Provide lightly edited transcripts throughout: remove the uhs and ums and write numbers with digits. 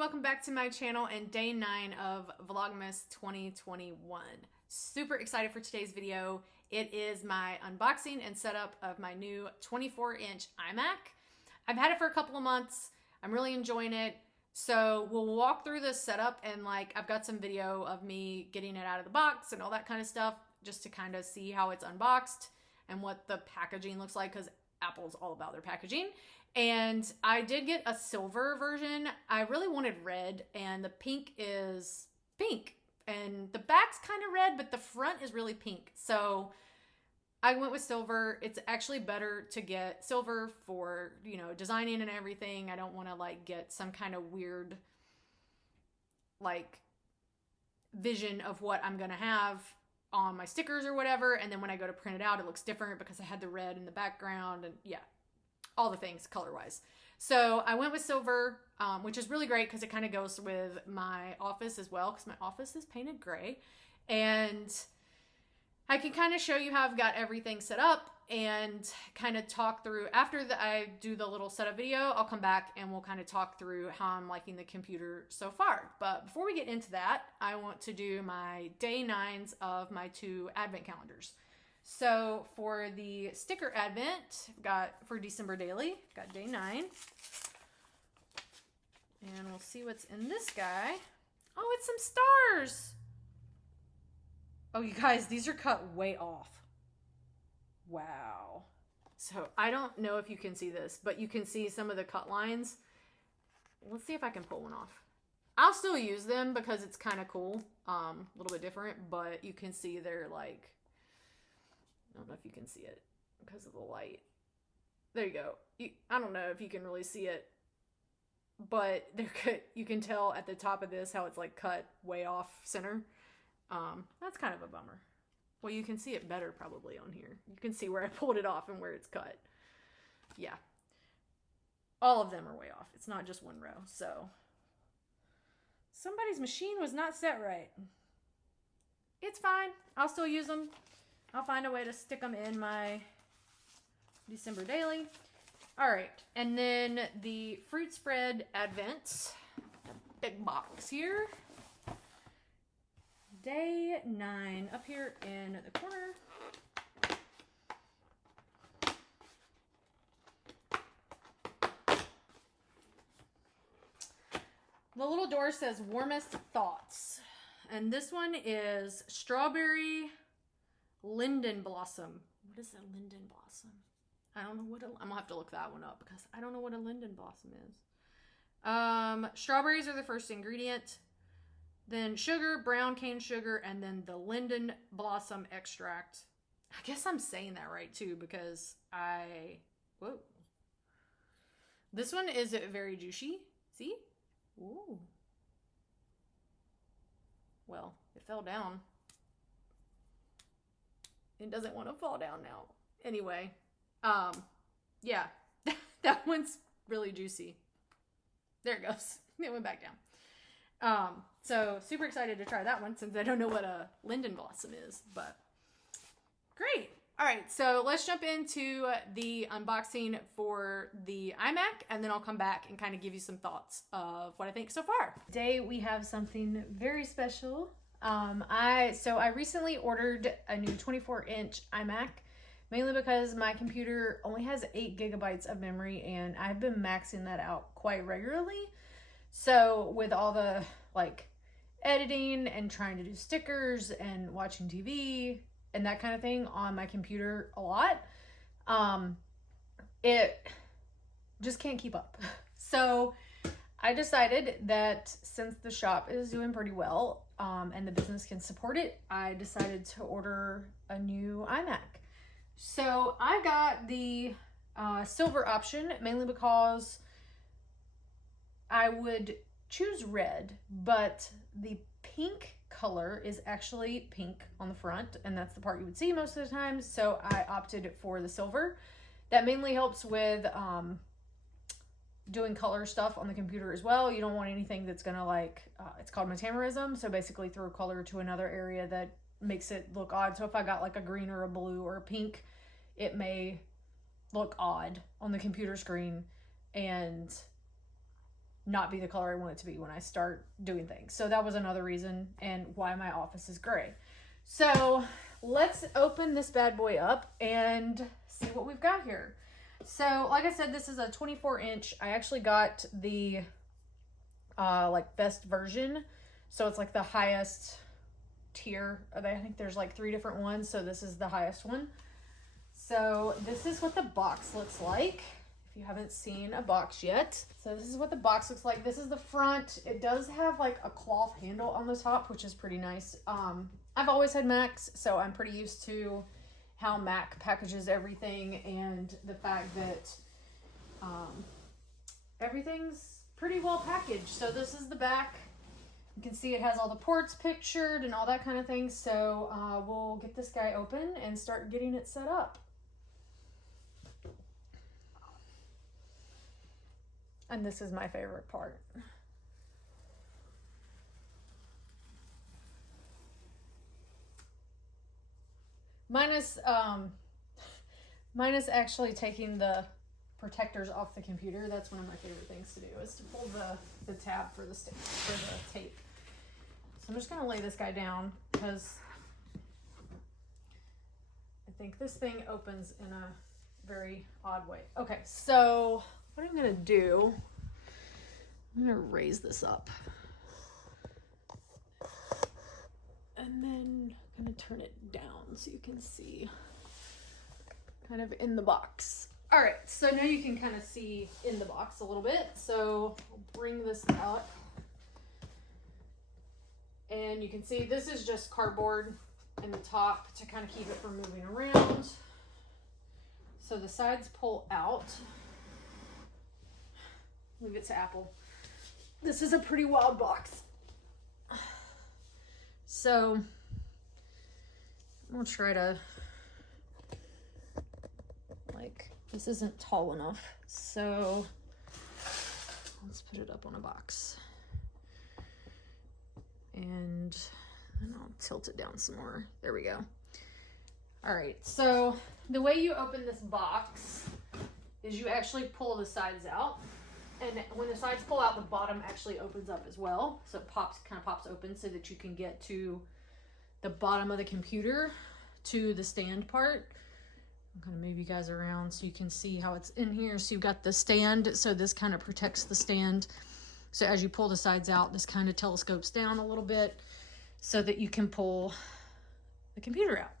welcome back to my channel and day 9 of Vlogmas 2021. Super excited for today's video. It is my unboxing and setup of my new 24-inch iMac. I've had it for a couple of months. I'm really enjoying it. So we'll walk through this setup and I've got some video of me getting it out of the box and all that kind of stuff just to kind of see how it's unboxed and what the packaging looks like, because Apple's all about their packaging. And I did get a silver version. I really wanted red, and the pink is pink. And the back's kind of red, but the front is really pink. So I went with silver. It's actually better to get silver for, designing and everything. I don't want to get some kind of weird vision of what I'm going to have on my stickers or whatever. And then when I go to print it out, it looks different because I had the red in the background and yeah, all the things color-wise. So I went with silver, which is really great because it kind of goes with my office as well, because my office is painted gray. And I can kind of show you how I've got everything set up and kind of talk through, after I do the little setup video, I'll come back and we'll kind of talk through how I'm liking the computer so far. But before we get into that, I want to do my day 9s of my 2 advent calendars. So for the sticker advent, I've got for December daily, I've got day 9. And we'll see what's in this guy. Oh, it's some stars. Oh, you guys, these are cut way off. Wow. So I don't know if you can see this, but you can see some of the cut lines. Let's see if I can pull one off. I'll still use them because it's kind of cool. A little bit different, but you can see they're I don't know if you can see it because of the light. There you go. I don't know if you can really see it, but you can tell at the top of this how it's cut way off center. That's kind of a bummer. Well, you can see it better probably on here. You can see where I pulled it off and where it's cut. Yeah. All of them are way off. It's not just one row. So somebody's machine was not set right. It's fine. I'll still use them. I'll find a way to stick them in my December daily. All right. And then the fruit spread advents. Big box here. Day 9 up here in the corner. The little door says warmest thoughts. And this one is strawberry linden blossom. What is a linden blossom? I don't know what I'm gonna have to look that one up because I don't know what a linden blossom is. Strawberries are the first ingredient. Then sugar, brown cane sugar, and then the linden blossom extract. I guess I'm saying that right too because whoa. This one is very juicy. See? Ooh. Well, it fell down. It doesn't want to fall down now. Anyway, yeah, that one's really juicy. There it goes. It went back down. So super excited to try that one since I don't know what a linden blossom is, but great. All right, so let's jump into the unboxing for the iMac, and then I'll come back and kind of give you some thoughts of what I think so far. Today we have something very special. I recently ordered a new 24-inch iMac, mainly because my computer only has 8 gigabytes of memory, and I've been maxing that out quite regularly. So with all the editing and trying to do stickers and watching TV and that kind of thing on my computer a lot, it just can't keep up. So I decided that since the shop is doing pretty well, and the business can support it, I decided to order a new iMac. So I got the silver option mainly because I would choose red, but the pink color is actually pink on the front, and that's the part you would see most of the time. So I opted for the silver. That mainly helps with doing color stuff on the computer as well. You don't want anything that's gonna it's called metamerism. So basically throw color to another area that makes it look odd. So if I got a green or a blue or a pink, it may look odd on the computer screen. And not be the color I want it to be when I start doing things. So that was another reason and why my office is gray. So let's open this bad boy up and see what we've got here. So like I said, this is a 24-inch. I actually got the like best version. So it's like the highest tier. I think there's like 3 different ones. So this is the highest one. So this is what the box looks like. If you haven't seen a box yet. So this is what the box looks like. This is the front. It does have like a cloth handle on the top, which is pretty nice. I've always had Macs, so I'm pretty used to how Mac packages everything and the fact that everything's pretty well packaged. So this is the back. You can see it has all the ports pictured and all that kind of thing. So we'll get this guy open and start getting it set up. And this is my favorite part. Minus actually taking the protectors off the computer. That's one of my favorite things to do, is to pull the tab for the tape. So I'm just gonna lay this guy down because I think this thing opens in a very odd way. Okay, so what I'm gonna do, I'm gonna raise this up and then I'm gonna turn it down so you can see kind of in the box. All right, so now you can kind of see in the box a little bit. So I'll bring this up and you can see this is just cardboard in the top to kind of keep it from moving around. So the sides pull out. Leave it to Apple. This is a pretty wild box. So I'm gonna try to, like, this isn't tall enough. So let's put it up on a box. And I'll tilt it down some more. There we go. All right, so the way you open this box is you actually pull the sides out. And when the sides pull out, the bottom actually opens up as well. So it kind of pops open so that you can get to the bottom of the computer, to the stand part. I'm gonna move you guys around so you can see how it's in here. So you've got the stand, so this kind of protects the stand. So as you pull the sides out, this kind of telescopes down a little bit so that you can pull the computer out.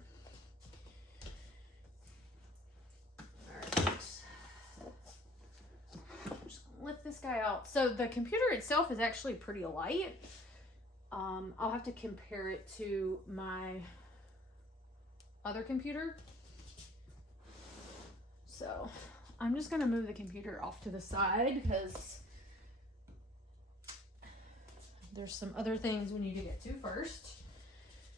Lift this guy out. So the computer itself is actually pretty light. I'll have to compare it to my other computer. So I'm just gonna move the computer off to the side because there's some other things we need to get to first.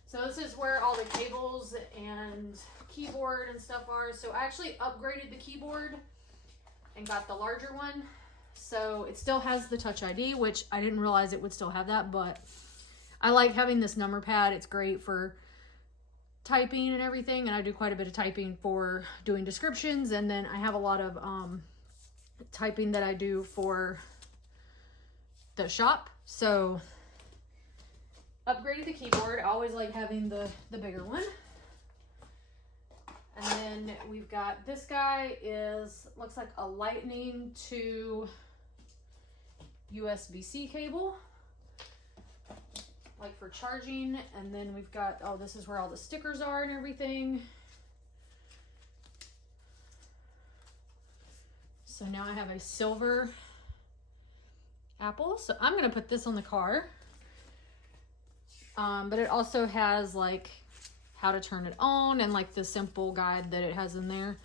So this is where all the cables and keyboard and stuff are. So I actually upgraded the keyboard and got the larger one. So it still has the Touch ID, which I didn't realize it would still have that, but I like having this number pad. It's great for typing and everything, and I do quite a bit of typing for doing descriptions, and then I have a lot of typing that I do for the shop. So upgraded the keyboard. I always like having the bigger one. And then we've got this guy looks like a lightning to USB-C cable, like for charging. And then we've got, oh, this is where all the stickers are and everything. So now I have a silver Apple. So I'm gonna put this on the car. But it also has like how to turn it on and like the simple guide that it has in there.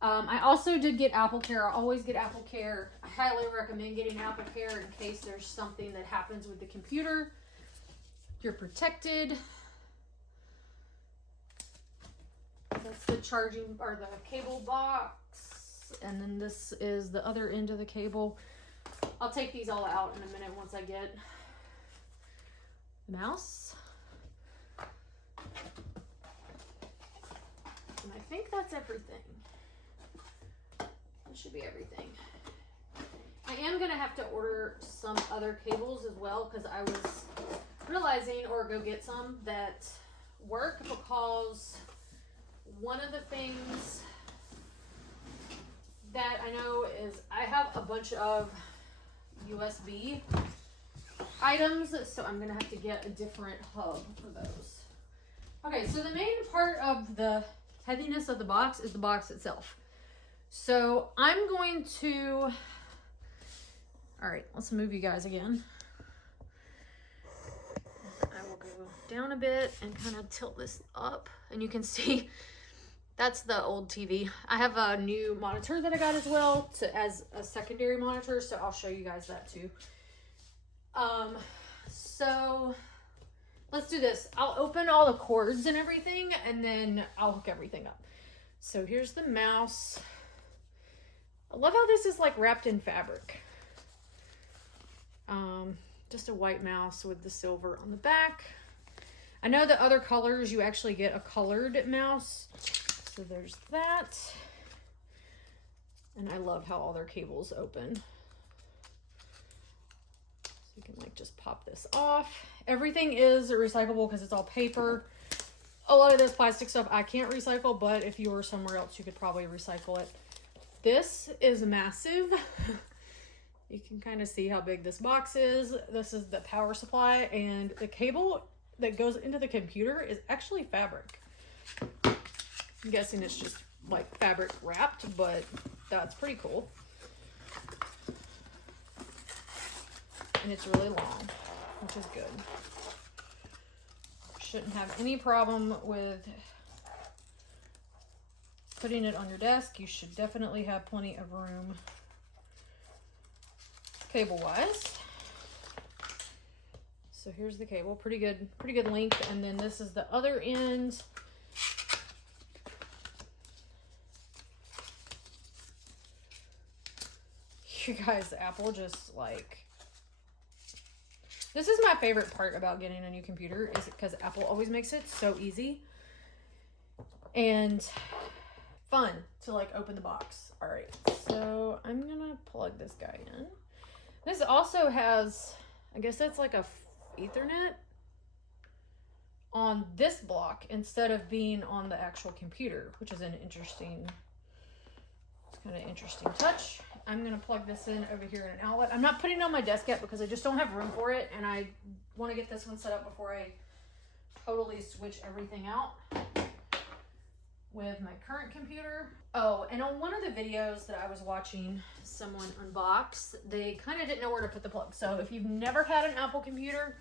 I also did get Apple Care. I always get Apple Care. I highly recommend getting Apple Care in case there's something that happens with the computer. You're protected. That's the charging or the cable box. And then this is the other end of the cable. I'll take these all out in a minute once I get the mouse. And I think that's everything. That should be everything. I am going to have to order some other cables as well, because I was realizing, or go get some that work, because one of the things that I know is I have a bunch of USB items, so I'm going to have to get a different hub for those. Okay, so the main part of the heaviness of the box is the box itself. So I'm going to, all right, let's move you guys again. I will go down a bit and kind of tilt this up, and you can see that's the old TV. I have a new monitor that I got as well as a secondary monitor, so I'll show you guys that too. So let's do this. I'll open all the cords and everything, and then I'll hook everything up. So here's the mouse. I love how this is like wrapped in fabric. Just a white mouse with the silver on the back. I know the other colors, you actually get a colored mouse. So there's that. And I love how all their cables open. So you can like just pop this off. Everything is recyclable because it's all paper. A lot of this plastic stuff I can't recycle, but if you were somewhere else, you could probably recycle it. This is massive. You can kind of see how big this box is. This is the power supply, and the cable that goes into the computer is actually fabric. I'm guessing it's just like fabric wrapped, but that's pretty cool. And it's really long, which is good. Shouldn't have any problem with putting it on your desk. You should definitely have plenty of room cable wise. So here's the cable, pretty good length. And then this is the other end. You guys, Apple just like, this is my favorite part about getting a new computer, is because Apple always makes it so easy and fun to like open the box. All right, so I'm gonna plug this guy in. This also has, I guess that's like a Ethernet on this block instead of being on the actual computer, which is an interesting, it's kind of interesting touch. I'm gonna plug this in over here in an outlet. I'm not putting it on my desk yet because I just don't have room for it, and I want to get this one set up before I totally switch everything out with my current computer. Oh, and on one of the videos that I was watching someone unbox, they kind of didn't know where to put the plug. So if you've never had an Apple computer,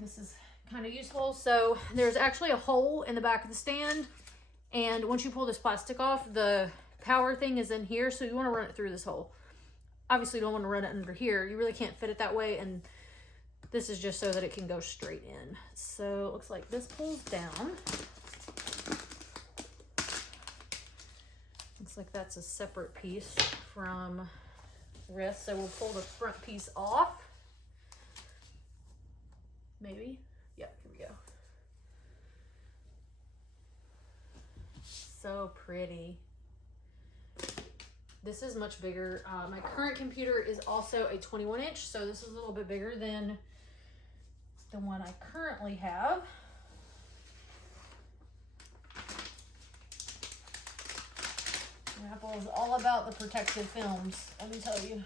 this is kind of useful. So there's actually a hole in the back of the stand, and once you pull this plastic off, the power thing is in here, so you want to run it through this hole. Obviously you don't want to run it under here. You really can't fit it that way, and this is just so that it can go straight in. So it looks like this pulls down. Looks like that's a separate piece from wrist, so we'll pull the front piece off. Maybe. Yep, here we go. So pretty. This is much bigger. My current computer is also a 21-inch, so this is a little bit bigger than the one I currently have. Apple is all about the protective films, let me tell you.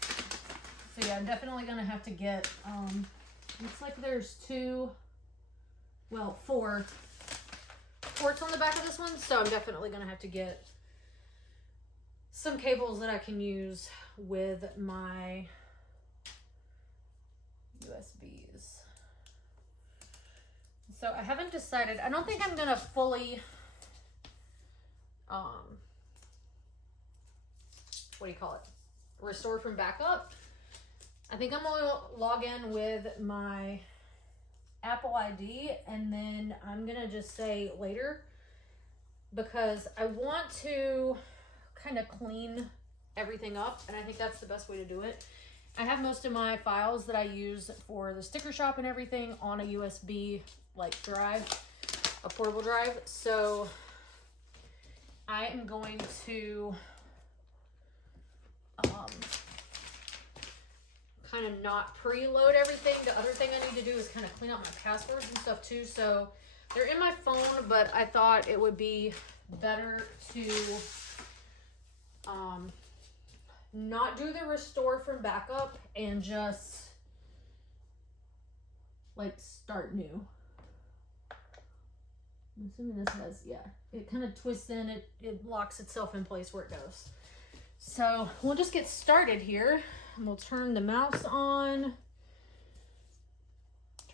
So yeah, I'm definitely gonna have to get, looks like there's four ports on the back of this one, so I'm definitely gonna have to get some cables that I can use with my USBs. So I haven't decided. I don't think I'm gonna fully, what do you call it? Restore from backup. I think I'm gonna log in with my Apple ID, and then I'm gonna just say later, because I want to kind of clean everything up, and I think that's the best way to do it. I have most of my files that I use for the sticker shop and everything on a USB like drive, a portable drive. So I am going to kind of not preload everything. The other thing I need to do is kind of clean out my passwords and stuff too. So they're in my phone, but I thought it would be better to not do the restore from backup and just like start new. I'm assuming this has, yeah, it kind of twists in, it locks itself in place where it goes. So we'll just get started here. And we'll turn the mouse on,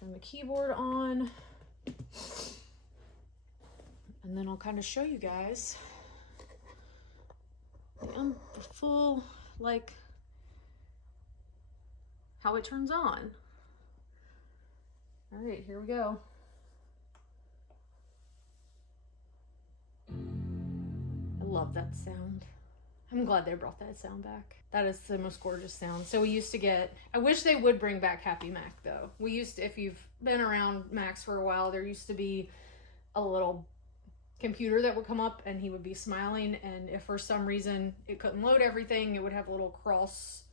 turn the keyboard on, and then I'll kind of show you guys the full, like, how it turns on. All right, here we go. I love that sound. I'm glad they brought that sound back. That is the most gorgeous sound. So we used to get, I wish they would bring back Happy Mac though. We used to, if you've been around Macs for a while, there used to be a little computer that would come up and he would be smiling, and if for some reason it couldn't load everything, it would have a little cross,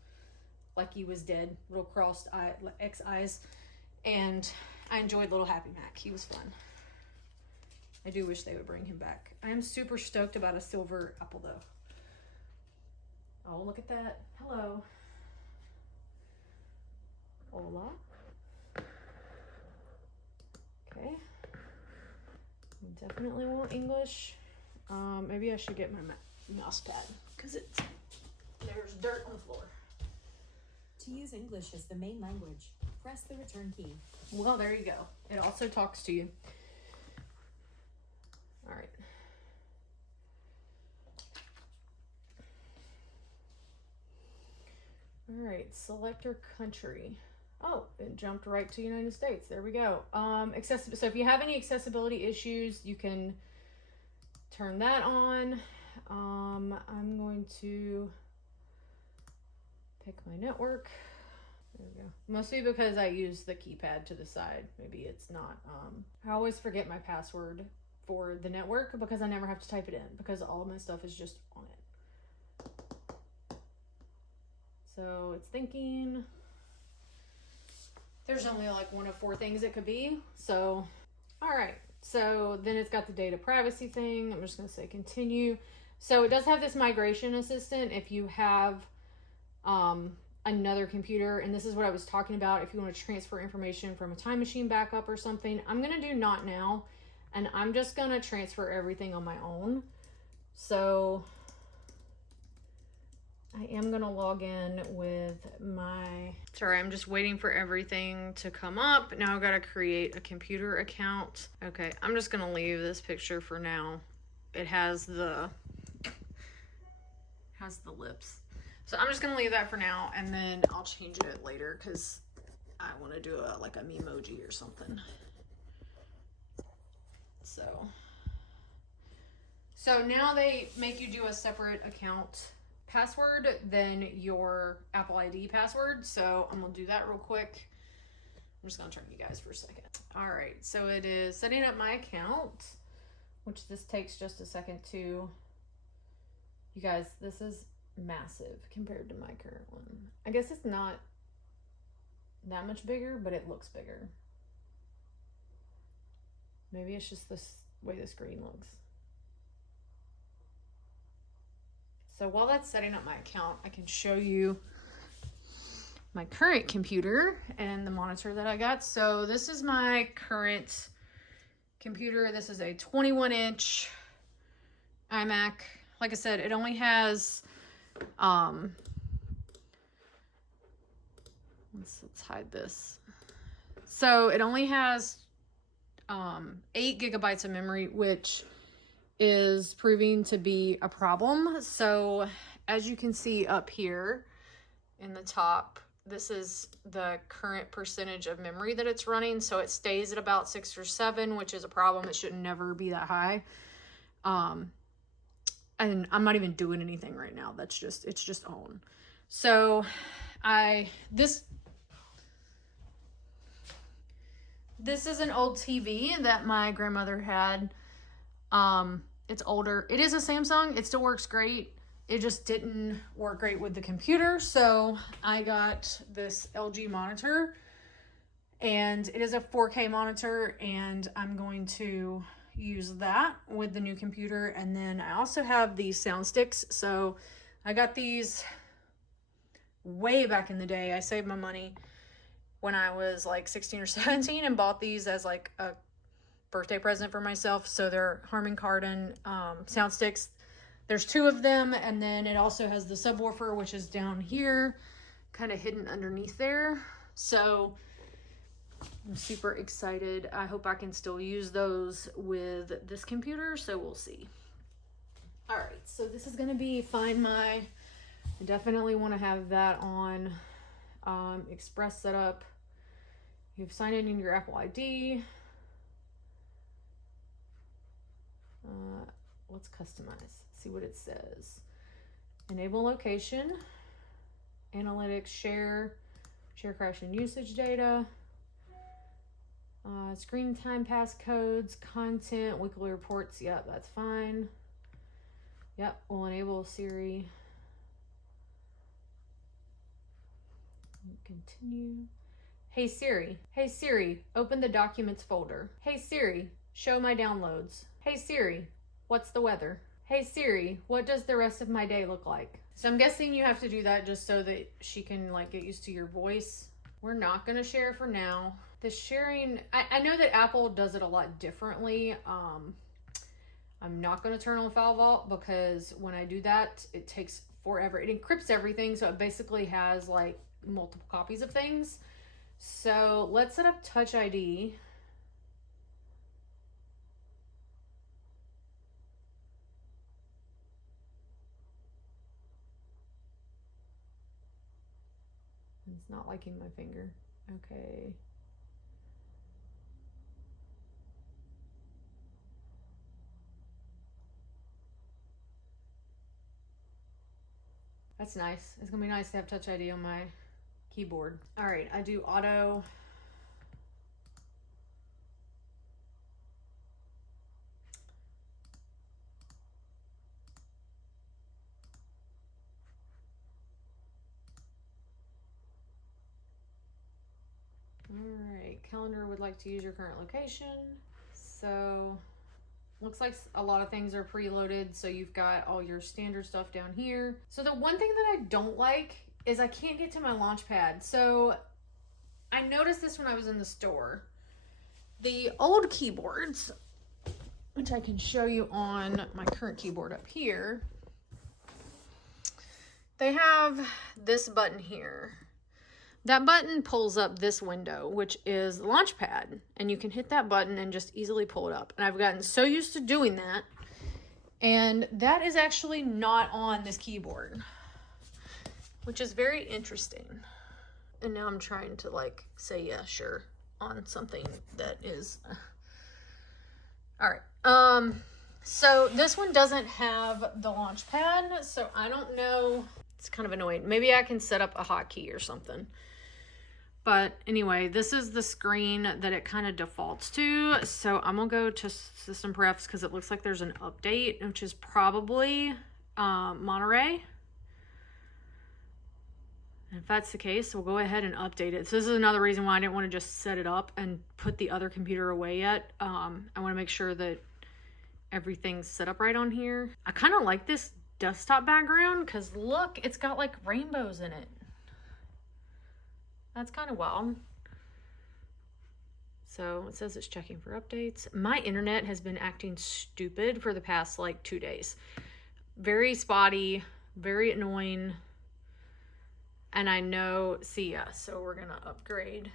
like he was dead, little crossed eye, X eyes. And I enjoyed little Happy Mac. He was fun. I do wish they would bring him back. I am super stoked about a silver Apple though. Oh, look at that. Hello. Hola. Okay. We definitely want English. Maybe I should get my mouse pad because there's dirt on the floor. To use English as the main language, press the return key. Well, there you go. It also talks to you. All right. All right, select your country. Oh, it jumped right to United States. There we go. So if you have any accessibility issues, you can turn that on. I'm going to pick my network. There we go. Mostly because I use the keypad to the side. Maybe it's not. I always forget my password for the network because I never have to type it in because all of my stuff is just on it. So it's thinking there's only like one of 4 things it could be. So, all right. So then it's got the data privacy thing. I'm just going to say continue. So it does have this migration assistant if you have another computer. And this is what I was talking about. If you want to transfer information from a time machine backup or something, I'm going to do not now. And I'm just going to transfer everything on my own. So I am going to log in with my, sorry, I'm just waiting for everything to come up. Now I've got to create a computer account. Okay, I'm just going to leave this picture for now. It has the lips. So I'm just going to leave that for now, and then I'll change it later because I want to do like a memoji or something. So now they make you do a separate account password than your Apple ID password. So I'm gonna do that real quick. I'm just gonna turn you guys for a second. All right, so it is setting up my account, which this takes just a second to, you guys, this is massive compared to my current one. I guess it's not that much bigger, but it looks bigger. Maybe it's just this way the screen looks. So while that's setting up my account, I can show you my current computer and the monitor that I got. So this is my current computer. This is a 21-inch iMac. Like I said, it only has, let's hide this. So it only has 8 gigabytes of memory, which is proving to be a problem. So as you can see up here in the top, this is the current percentage of memory that it's running. So it stays at about 6 or 7, which is a problem. It should never be that high. And I'm not even doing anything right now. It's just on. So this is an old TV that my grandmother had. It's older. It is a Samsung. It still works great. it just didn't work great with the computer. So I got this LG monitor, and it is a 4K monitor, and I'm going to use that with the new computer. And then I also have these sound sticks. So I got these way back in the day. I saved my money when I was like 16 or 17 and bought these as like a birthday present for myself. So they're Harman Kardon sound sticks. There's 2 of them, and then it also has the subwoofer, which is down here, kind of hidden underneath there. So I'm super excited. I hope I can still use those with this computer, so we'll see. All right, so this is gonna be Find My. I definitely want to have that on Express setup. You've signed in your Apple ID. Let's customize. See what it says. Enable location, analytics, share crash and usage data, screen time passcodes, content, weekly reports. Yep, that's fine. Yep, we'll enable Siri. Continue. Hey Siri, open the documents folder. Hey Siri, show my downloads. Hey Siri, what's the weather? Hey Siri, what does the rest of my day look like? So I'm guessing you have to do that just so that she can like get used to your voice. We're not gonna share for now. The sharing, I know that Apple does it a lot differently. I'm not gonna turn on File Vault because when I do that, it takes forever. It encrypts everything, so it basically has like multiple copies of things. So let's set up Touch ID. It's not liking my finger. Okay. That's nice. It's gonna be nice to have Touch ID on my keyboard. All right, I do auto. All right, calendar would like to use your current location. So looks like a lot of things are preloaded. So you've got all your standard stuff down here. So the one thing that I don't like is I can't get to my launch pad. So I noticed this when I was in the store. The old keyboards, which I can show you on my current keyboard up here, they have this button here. That button pulls up this window, which is the launch pad, and you can hit that button and just easily pull it up. And I've gotten so used to doing that, and that is actually not on this keyboard, which is very interesting. And now I'm trying to like say yeah, sure on something that is all right. So this one doesn't have the launch pad, so I don't know. It's kind of annoying. Maybe I can set up a hotkey or something. But anyway, this is the screen that it kind of defaults to. So I'm gonna go to system prefs because it looks like there's an update, which is probably Monterey. And if that's the case, we'll go ahead and update it. So this is another reason why I didn't want to just set it up and put the other computer away yet. I want to make sure that everything's set up right on here. I kind of like this desktop background because look, it's got like rainbows in it. That's kind of wild. So it says it's checking for updates. My internet has been acting stupid for the past like 2 days. Very spotty, very annoying. And I know, see ya, so we're gonna upgrade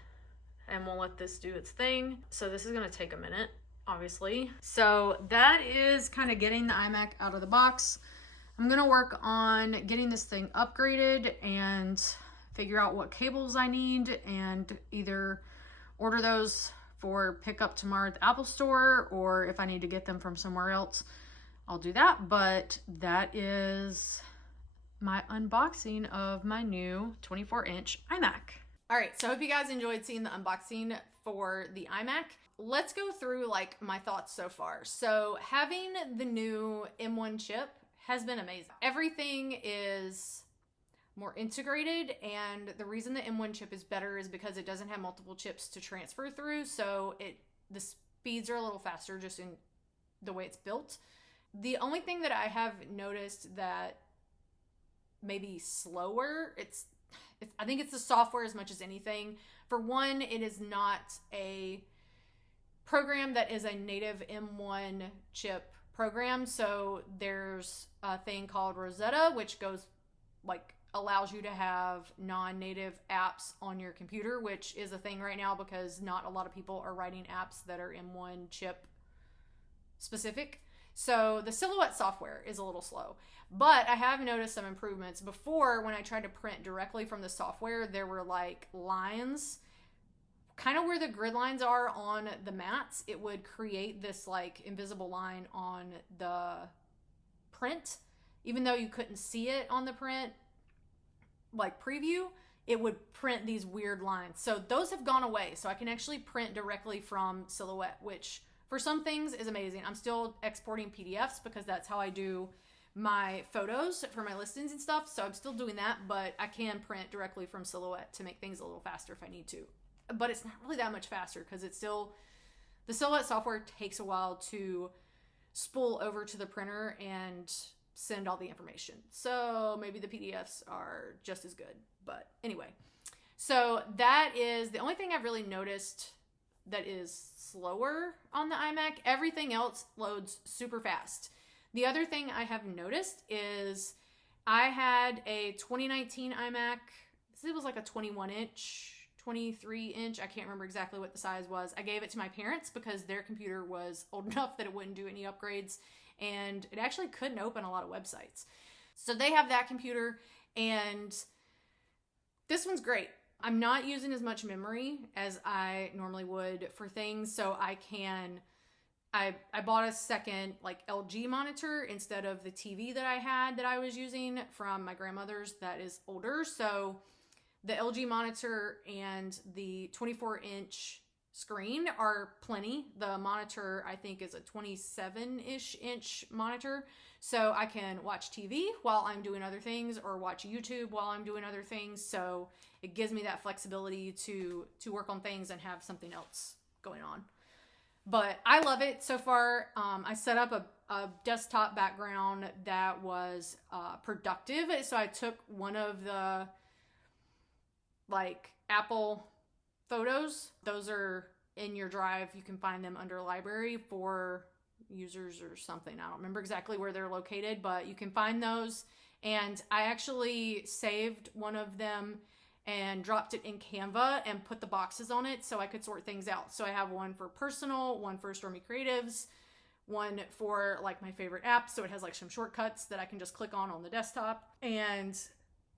and we'll let this do its thing. So this is gonna take a minute, obviously. So that is kind of getting the iMac out of the box. I'm gonna work on getting this thing upgraded and figure out what cables I need and either order those for pickup tomorrow at the Apple Store, or if I need to get them from somewhere else, I'll do that. But that is my unboxing of my new 24-inch iMac. All right, so I hope you guys enjoyed seeing the unboxing for the iMac. Let's go through like my thoughts so far. So having the new M1 chip has been amazing. Everything is more integrated, and the reason the M1 chip is better is because it doesn't have multiple chips to transfer through, so the speeds are a little faster just in the way it's built. The only thing that I have noticed that maybe slower, I think it's the software as much as anything. For one, it is not a program that is a native M1 chip program, so there's a thing called Rosetta, which allows you to have non-native apps on your computer, which is a thing right now because not a lot of people are writing apps that are M1 chip specific. So the Silhouette software is a little slow, but I have noticed some improvements. Before, when I tried to print directly from the software, there were like lines, kind of where the grid lines are on the mats. It would create this like invisible line on the print, even though you couldn't see it on the print like preview. It would print these weird lines. So those have gone away, so I can actually print directly from Silhouette, which for some things is amazing. I'm still exporting PDFs because that's how I do my photos for my listings and stuff, so I'm still doing that, but I can print directly from Silhouette to make things a little faster if I need to. But it's not really that much faster because the Silhouette software takes a while to spool over to the printer and send all the information. So maybe the PDFs are just as good. But anyway, so that is the only thing I've really noticed that is slower on the iMac. Everything else loads super fast. The other thing I have noticed is I had a 2019 iMac. It was like a 21-inch, 23-inch. I can't remember exactly what the size was. I gave it to my parents because their computer was old enough that it wouldn't do any upgrades, and it actually couldn't open a lot of websites. So they have that computer, and this one's great. I'm not using as much memory as I normally would for things, so I bought a second like LG monitor instead of the TV that I was using from my grandmother's that is older. So the LG monitor and the 24-inch screen are plenty. The monitor, I think, is a 27-ish inch monitor, so I can watch TV while I'm doing other things or watch YouTube while I'm doing other things. So it gives me that flexibility to work on things and have something else going on. But I love it so far. I set up a desktop background that was productive. So I took one of the like Apple photos. Those are in your drive. You can find them under library for users or something. I don't remember exactly where they're located, but you can find those. And I actually saved one of them and dropped it in Canva and put the boxes on it so I could sort things out. So I have one for personal, one for Stormy Creatives, one for like my favorite apps. So it has like some shortcuts that I can just click on the desktop. And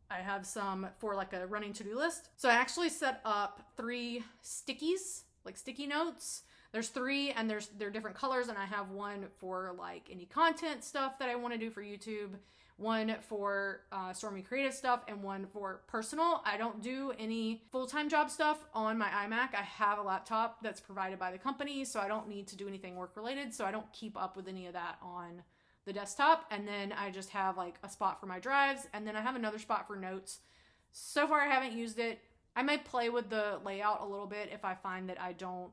I have some for like a running to-do list. So I actually set up 3 stickies, like sticky notes. There's 3 and they're different colors, and I have one for like any content stuff that I want to do for YouTube, one for Stormy Creative stuff, and one for personal. I don't do any full-time job stuff on my iMac. I have a laptop that's provided by the company, so I don't need to do anything work-related, so I don't keep up with any of that on the desktop. And then I just have like a spot for my drives, and then I have another spot for notes. So far I haven't used it. I might play with the layout a little bit if I find that I don't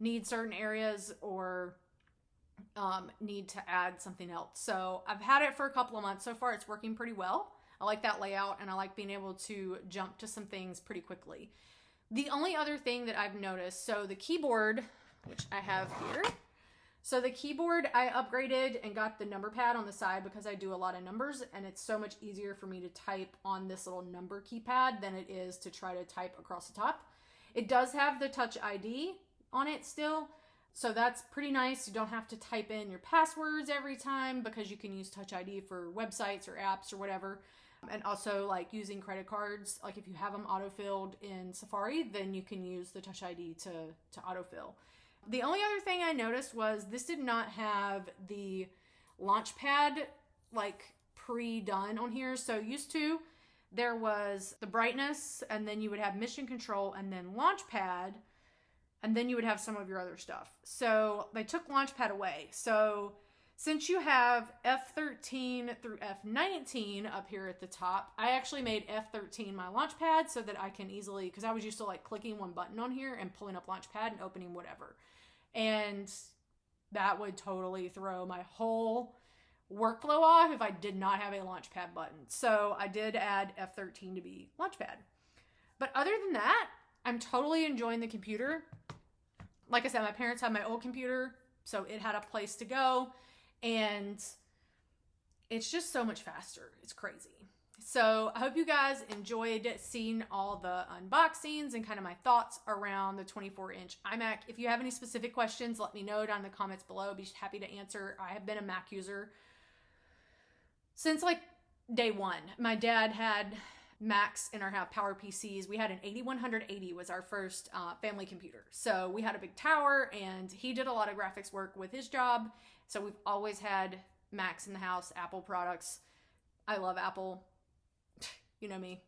need certain areas or need to add something else. So I've had it for a couple of months. So far it's working pretty well. I like that layout, and I like being able to jump to some things pretty quickly. The only other thing that I've noticed, so the keyboard, which I have here, so the keyboard I upgraded and got the number pad on the side because I do a lot of numbers, and it's so much easier for me to type on this little number keypad than it is to try to type across the top. It does have the Touch ID on it still, so that's pretty nice. You don't have to type in your passwords every time because you can use Touch ID for websites or apps or whatever. And also like using credit cards, like if you have them auto-filled in Safari, then you can use the Touch ID to autofill. The only other thing I noticed was this did not have the Launchpad like pre-done on here. So used to, there was the brightness, and then you would have mission control, and then Launchpad, and then you would have some of your other stuff. So they took Launchpad away. So since you have F13 through F19 up here at the top, I actually made F13 my launch pad so that I can easily, because I was used to like clicking one button on here and pulling up Launchpad and opening whatever. And that would totally throw my whole workflow off if I did not have a Launchpad button. So I did add F13 to be Launchpad. But other than that, I'm totally enjoying the computer. Like I said, my parents had my old computer, so it had a place to go. And it's just so much faster. It's crazy. So I hope you guys enjoyed seeing all the unboxings and kind of my thoughts around the 24-inch iMac. If you have any specific questions, let me know down in the comments below. I'll be happy to answer. I have been a Mac user since like day one. My dad had Macs in our house, Power PCs. We had an 8180 was our first family computer. So we had a big tower, and he did a lot of graphics work with his job. So we've always had Macs in the house, Apple products. I love Apple. You know me.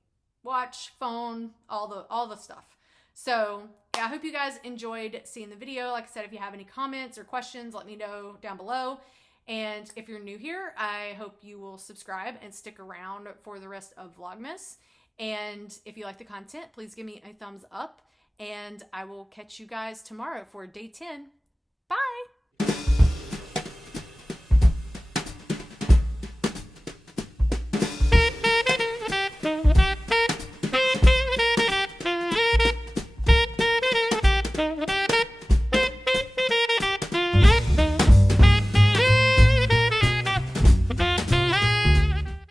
Watch, phone, all the stuff. So yeah, I hope you guys enjoyed seeing the video. Like I said, if you have any comments or questions, let me know down below. And if you're new here, I hope you will subscribe and stick around for the rest of Vlogmas. And if you like the content, please give me a thumbs up. And I will catch you guys tomorrow for day 10